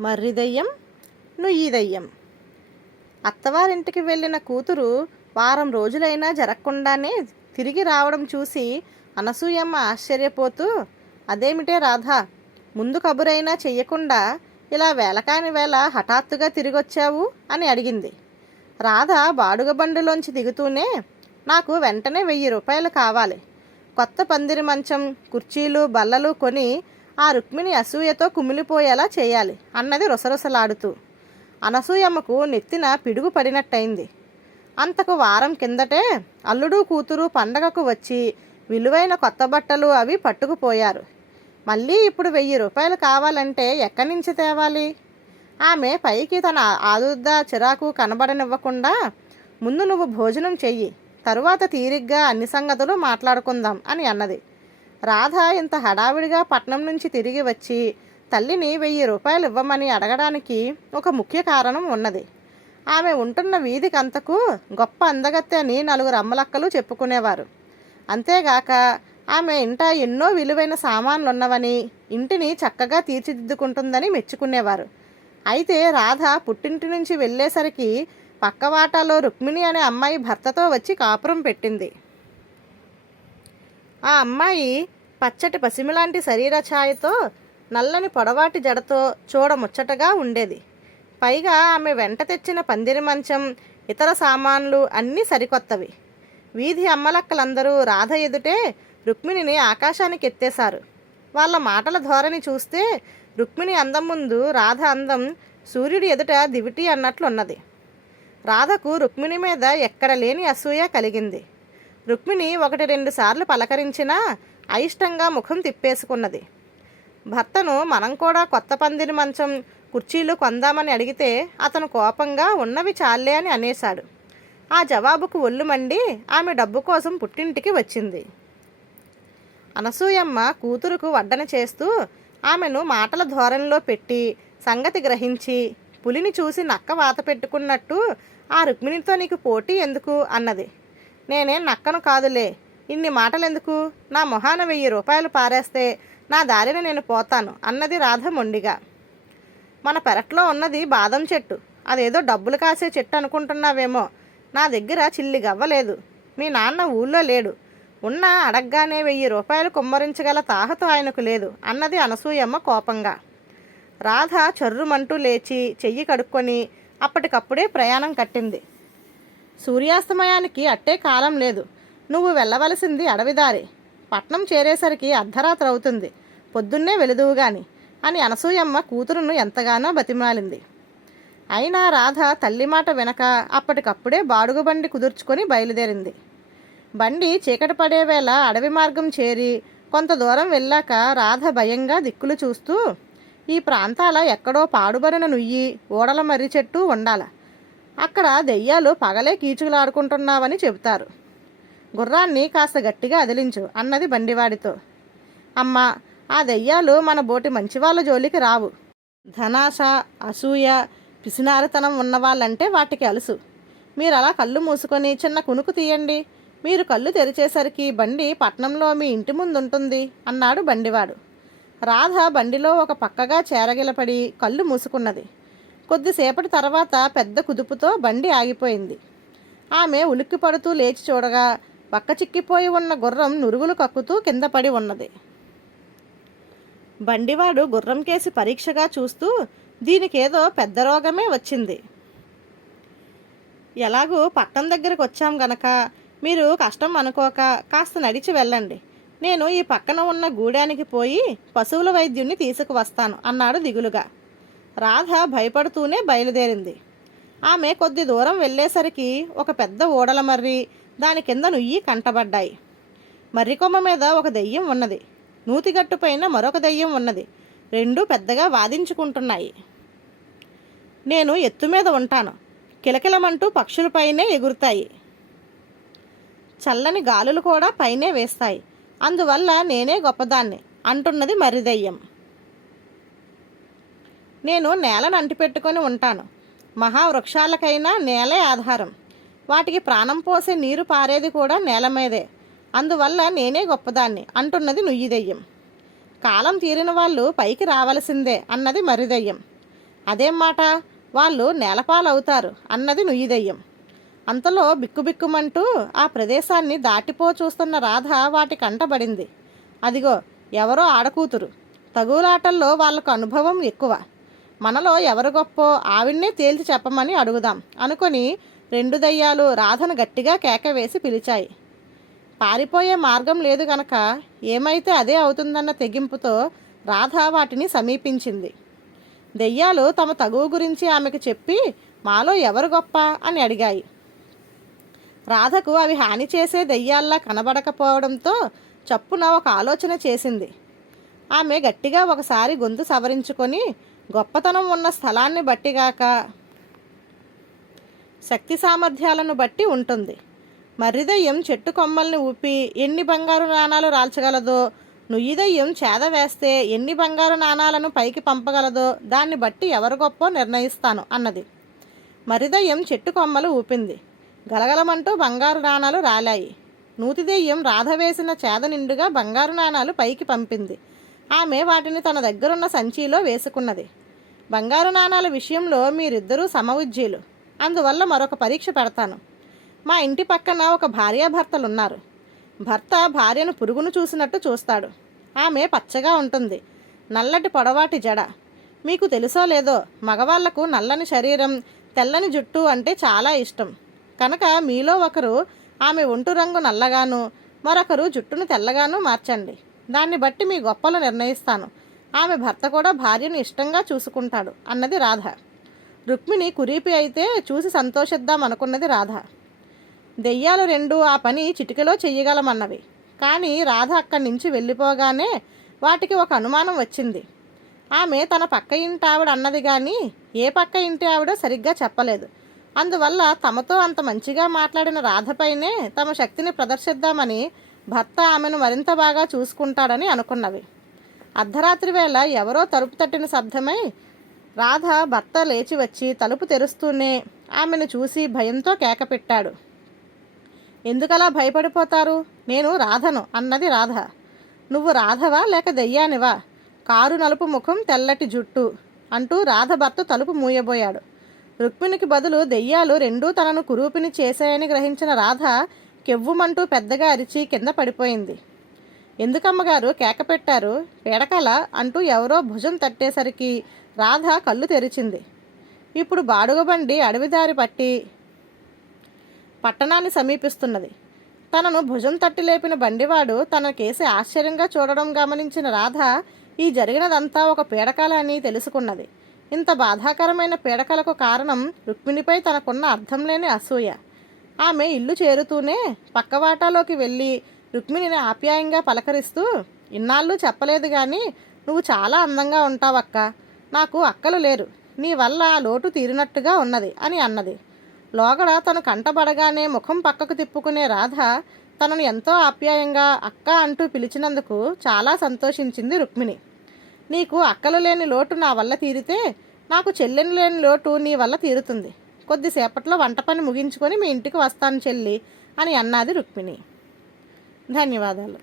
మర్రి దయ్యం నుయ్యి దయ్యం అత్తవారింటికి వెళ్ళిన కూతురు వారం రోజులైనా జరగకుండానే తిరిగి రావడం చూసి అనసూయమ్మ ఆశ్చర్యపోతూ అదేమిటే రాధా ముందు కబురైనా చెయ్యకుండా ఇలా వేలకాని వేళ హఠాత్తుగా తిరిగొచ్చావు? అని అడిగింది. రాధ బాడుగ బండిలోంచి దిగుతూనే నాకు వెంటనే వెయ్యి రూపాయలు కావాలి. కొత్త పందిరి మంచం కుర్చీలు బల్లలు కొని ఆ రుక్మిణి అసూయతో కుమిలిపోయేలా చేయాలి అన్నది రొసరొసలాడుతూ. అనసూయమ్మకు నెత్తిన పిడుగు పడినట్టయింది. అంతకు వారం కిందటే అల్లుడు కూతురు పండగకు వచ్చి విలువైన కొత్త బట్టలు అవి పట్టుకుపోయారు. మళ్ళీ ఇప్పుడు వెయ్యి రూపాయలు కావాలంటే ఎక్కడి నుంచి తేవాలి? ఆమె పైకి తన ఆదుద్ద చిరాకు కనబడనివ్వకుండా ముందు నువ్వు భోజనం చెయ్యి తరువాత తీరిగ్గా అన్ని సంగతులు మాట్లాడుకుందాం అని అన్నది. రాధ ఇంత హడావిడిగా పట్నం నుంచి తిరిగి వచ్చి తల్లిని వెయ్యి రూపాయలు ఇవ్వమని అడగడానికి ఒక ముఖ్య కారణం ఉన్నది. ఆమె ఉంటున్న వీధికంతకు గొప్ప అందగత్తె అని నలుగురు అమ్మలక్కలు చెప్పుకునేవారు. అంతేగాక ఆమె ఇంట ఎన్నో విలువైన సామాన్లు ఉన్నవని ఇంటిని చక్కగా తీర్చిదిద్దుకుంటుందని మెచ్చుకునేవారు. అయితే రాధ పుట్టింటి నుంచి వెళ్ళేసరికి పక్కవాటాలో రుక్మిణి అనే అమ్మాయి భర్తతో వచ్చి కాపురం పెట్టింది. ఆ అమ్మాయి పచ్చటి పసిమిలాంటి శరీర ఛాయతో నల్లని పొడవాటి జడతో చూడముచ్చటగా ఉండేది. పైగా ఆమె వెంట తెచ్చిన పందిరి మంచం ఇతర సామాన్లు అన్నీ సరికొత్తవి. వీధి అమ్మలక్కలందరూ రాధ ఎదుటే రుక్మిణిని ఆకాశానికి ఎత్తేశారు. వాళ్ళ మాటల ధోరణి చూస్తే రుక్మిణి అందం ముందు రాధ అందం సూర్యుడి ఎదుట దివిటి అన్నట్లున్నది. రాధకు రుక్మిణి మీద ఎక్కడ లేని అసూయ కలిగింది. రుక్మిణి ఒకటి రెండు సార్లు పలకరించినా అయిష్టంగా ముఖం తిప్పేసుకున్నది. భర్తను మనం కూడా కొత్త పందిరి మంచం కుర్చీలు కొందామని అడిగితే అతను కోపంగా ఉన్నవి చాలే అని అనేశాడు. ఆ జవాబుకు ఒళ్ళు మండి ఆమె డబ్బు కోసం పుట్టింటికి వచ్చింది. అనసూయమ్మ కూతురుకు వడ్డన చేస్తూ ఆమెను మాటల ధోరణిలో పెట్టి సంగతి గ్రహించి పులిని చూసి నక్క వాత పెట్టుకున్నట్టు ఆ రుక్మిణితో నీకు పోటీ ఎందుకు? అన్నది. నేనేం నక్కను కాదులే. ఇన్ని మాటలెందుకు? నా మొహాన వెయ్యి రూపాయలు పారేస్తే నా దారిన నేను పోతాను అన్నది రాధ మొండిగా మన పెరట్లో ఉన్నది బాదం చెట్టు. అదేదో డబ్బులు కాసే చెట్టు అనుకుంటున్నావేమో. నా దగ్గర చిల్లి గవ్వలేదు. మీ నాన్న ఊళ్ళో లేడు. ఉన్న అడగ్గానే వెయ్యి రూపాయలు కుమ్మరించగల తాహత ఆయనకు లేదు అన్నది అనసూయమ్మ కోపంగా. రాధ చర్రుమంటూ లేచి చెయ్యి కడుక్కొని అప్పటికప్పుడే ప్రయాణం కట్టింది. సూర్యాస్తమయానికి అట్టే కాలం లేదు. నువ్వు వెళ్ళవలసింది అడవిదారి. పట్నం చేరేసరికి అర్ధరాత్రి అవుతుంది. పొద్దున్నే వెలుదువుగాని అని అనసూయమ్మ కూతురును ఎంతగానో బతిమాలింది. అయినా రాధ తల్లి మాట వెనక అప్పటికప్పుడే బాడుగు బండి కుదుర్చుకొని బయలుదేరింది. బండి చీకటి పడేవేళ అడవి మార్గం చేరి కొంత దూరం వెళ్ళాక రాధ భయంగా దిక్కులు చూస్తూ ఈ ప్రాంతాల ఎక్కడో పాడుబడిన నుయ్యి ఓడల మర్రి చెట్టు ఉండాల. అక్కడ దెయ్యాలు పగలే కీచుకులాడుకుంటున్నావని చెబుతారు. గుర్రాన్ని కాస్త గట్టిగా అదిలించు అన్నది బండివాడితో. అమ్మ ఆ దెయ్యాలు మన బోటి మంచివాళ్ళ జోలికి రావు. ధనాశ అసూయ పిసినారితనం ఉన్నవాళ్ళంటే వాటికి అలుసు. మీరు అలా కళ్ళు మూసుకొని చిన్న కునుకు తీయండి. మీరు కళ్ళు తెరిచేసరికి బండి పట్నంలో మీ ఇంటి ముందు ఉంటుంది అన్నాడు బండివాడు. రాధ బండిలో ఒక పక్కగా చేరగిలపడి కళ్ళు మూసుకున్నది. కొద్దిసేపటి తర్వాత పెద్ద కుదుపుతో బండి ఆగిపోయింది. ఆమె ఉలిక్కి పడుతూ లేచి చూడగా పక్క చిక్కిపోయి ఉన్న గుర్రం నురుగులు కక్కుతూ కింద పడి ఉన్నది. బండివాడు గుర్రం కేసి పరీక్షగా చూస్తూ దీనికేదో పెద్ద రోగమే వచ్చింది. ఎలాగూ పట్టణం దగ్గరకు వచ్చాం గనక మీరు కష్టం అనుకోక కాస్త నడిచి వెళ్ళండి. నేను ఈ పక్కన ఉన్న గూడానికి పోయి పశువుల వైద్యుణ్ణి తీసుకువస్తాను అన్నాడు దిగులుగా. రాధ భయపడుతూనే బయలుదేరింది. ఆమె కొద్ది దూరం వెళ్ళేసరికి ఒక పెద్ద ఓడల మర్రి దాని కింద నుయ్యి కంటబడ్డాయి. మర్రికొమ్మ మీద ఒక దెయ్యం ఉన్నది. నూతిగట్టు పైన మరొక దెయ్యం ఉన్నది. రెండు పెద్దగా వాదించుకుంటున్నాయి. నేను ఎత్తు మీద ఉంటాను. కిలకిలమంటూ పక్షులపైనే ఎగురుతాయి. చల్లని గాలులు కూడా పైనే వేస్తాయి. అందువల్ల నేనే గొప్పదాన్ని అంటున్నది మర్రిదయ్యం నేను నేలను అంటిపెట్టుకొని ఉంటాను. మహావృక్షాలకైనా నేలే ఆధారం. వాటికి ప్రాణం పోసే నీరు పారేది కూడా నేల మీదే. అందువల్ల నేనే గొప్పదాన్ని అంటున్నది నుయ్యి దెయ్యం. కాలం తీరిన వాళ్ళు పైకి రావలసిందే అన్నది మరిదెయ్యం అదేం మాట? వాళ్ళు నేలపాలవుతారు అన్నది నుయ్యి దెయ్యం. అంతలో బిక్కుబిక్కుమంటూ ఆ ప్రదేశాన్ని దాటిపో చూస్తున్న రాధ వాటి కంటబడింది. అదిగో ఎవరో ఆడకూతురు. తగులాటల్లో వాళ్ళకు అనుభవం ఎక్కువ. మనలో ఎవరు గొప్పో ఆవిడ్నే తేల్చి చెప్పమని అడుగుదాం. అనుకొని రెండు దయ్యాలు రాధను గట్టిగా కేక వేసి పిలిచాయి. పారిపోయే మార్గం లేదు గనక ఏమైతే అదే అవుతుందన్న తెగింపుతో రాధ వాటిని సమీపించింది. దెయ్యాలు తమ తగువు గురించి ఆమెకు చెప్పి మాలో ఎవరు గొప్ప అని అడిగాయి. రాధకు అవి హాని చేసే దెయ్యాల్లా కనబడకపోవడంతో చప్పున ఒక ఆలోచన చేసింది. ఆమె గట్టిగా ఒకసారి గొంతు సవరించుకొని గొప్పతనం ఉన్న స్థలాన్ని బట్టిగాక శక్తి సామర్థ్యాలను బట్టి ఉంటుంది. మర్రిదయ్యం చెట్టు కొమ్మల్ని ఊపి ఎన్ని బంగారు నాణాలు రాల్చగలదో నుయ్యిదయ్యం చేద వేస్తే ఎన్ని బంగారు నాణాలను పైకి పంపగలదో దాన్ని బట్టి ఎవరు గొప్పో నిర్ణయిస్తాను అన్నది. మరిదయ్యం చెట్టు కొమ్మలు ఊపింది. గలగలమంటూ బంగారు నాణాలు రాలాయి. నూతిదెయ్యం రాధ వేసిన చేద నిండుగా బంగారు నాణాలు పైకి పంపింది. ఆమె వాటిని తన దగ్గరున్న సంచిలో వేసుకున్నది. బంగారు నాణాల విషయంలో మీరిద్దరూ సమవుజ్జీలు అందువల్ల మరొక పరీక్ష పెడతాను. మా ఇంటి పక్కన ఒక భార్యాభర్తలున్నారు. భర్త భార్యను పురుగును చూసినట్టు చూస్తాడు. ఆమె పచ్చగా ఉంటుంది. నల్లటి పొడవాటి జడ. మీకు తెలుసో లేదో మగవాళ్ళకు నల్లని శరీరం తెల్లని జుట్టు అంటే చాలా ఇష్టం. కనుక మీలో ఒకరు ఆమె ఒంటు రంగు నల్లగాను మరొకరు జుట్టును తెల్లగాను మార్చండి. దాన్ని బట్టి మీ గొప్పలు నిర్ణయిస్తాను. ఆమె భర్త కూడా భార్యను ఇష్టంగా చూసుకుంటాడు అన్నది రాధ. రుక్మిణి కురీపి అయితే చూసి సంతోషిద్దాం అనుకున్నది రాధ. దెయ్యాలు రెండు ఆ పని చిటికలో చెయ్యగలమన్నవి. కానీ రాధ అక్కడి నుంచి వెళ్ళిపోగానే వాటికి ఒక అనుమానం వచ్చింది. ఆమె తన పక్క ఇంటి ఆవిడ అన్నది కానీ ఏ పక్క ఇంటి ఆవిడో సరిగ్గా చెప్పలేదు. అందువల్ల తమతో అంత మంచిగా మాట్లాడిన రాధపైనే తమ శక్తిని ప్రదర్శిద్దామని భర్త ఆమెను మరింత బాగా చూసుకుంటాడని అనుకున్నవి. అర్ధరాత్రి వేళ ఎవరో తలుపు తట్టిన శబ్దమై రాధ భర్త లేచి వచ్చి తలుపు తెరుస్తూనే ఆమెను చూసి భయంతో కేకపెట్టాడు ఎందుకలా భయపడిపోతారు? నేను రాధను అన్నది రాధ. నువ్వు రాధవా లేక దెయ్యానివా? కారు నలుపు ముఖం తెల్లటి జుట్టు అంటూ రాధ భర్త తలుపు మూయబోయాడు. రుక్మిణికి బదులు దెయ్యాలు రెండూ తనను కురూపిని చేశాయని గ్రహించిన రాధ కెవ్వుమంటూ పెద్దగా అరిచి కింద పడిపోయింది. ఎందుకమ్మగారు కేక పెట్టారు? పీడకల అంటూ ఎవరో భుజం తట్టేసరికి రాధ కళ్ళు తెరిచింది. ఇప్పుడు బాడుగబండి అడవిదారి పట్టి పట్టణాన్ని సమీపిస్తున్నది. తనను భుజం తట్టి లేపిన బండివాడు తన కేసి ఆశ్చర్యంగా చూడడం గమనించిన రాధ ఈ జరిగినదంతా ఒక పీడకల అని తెలుసుకున్నది. ఇంత బాధాకరమైన పీడకలకు కారణం రుక్మిణిపై తనకున్న అర్థం లేని అసూయ. ఆమె ఇల్లు చేరుతూనే పక్కవాటాలోకి వెళ్ళి రుక్మిణిని ఆప్యాయంగా పలకరిస్తూ ఇన్నాళ్ళు చెప్పలేదు కానీ నువ్వు చాలా అందంగా ఉంటావక్క. నాకు అక్కలు లేరు. నీ వల్ల ఆ లోటు తీరినట్టుగా ఉన్నది అని అన్నది. లోగడ తను కంటబడగానే ముఖం పక్కకు తిప్పుకునే రాధ తనను ఎంతో ఆప్యాయంగా అక్క అంటూ పిలిచినందుకు చాలా సంతోషించింది రుక్మిణి. నీకు అక్కలు లేని లోటు నా వల్ల తీరితే నాకు చెల్లెని లేని లోటు నీ వల్ల తీరుతుంది. కొద్దిసేపట్లో వంట పని ముగించుకొని మీ ఇంటికి వస్తాను చెల్లి అని అన్నది రుక్మిణి. ధన్యవాదాలు.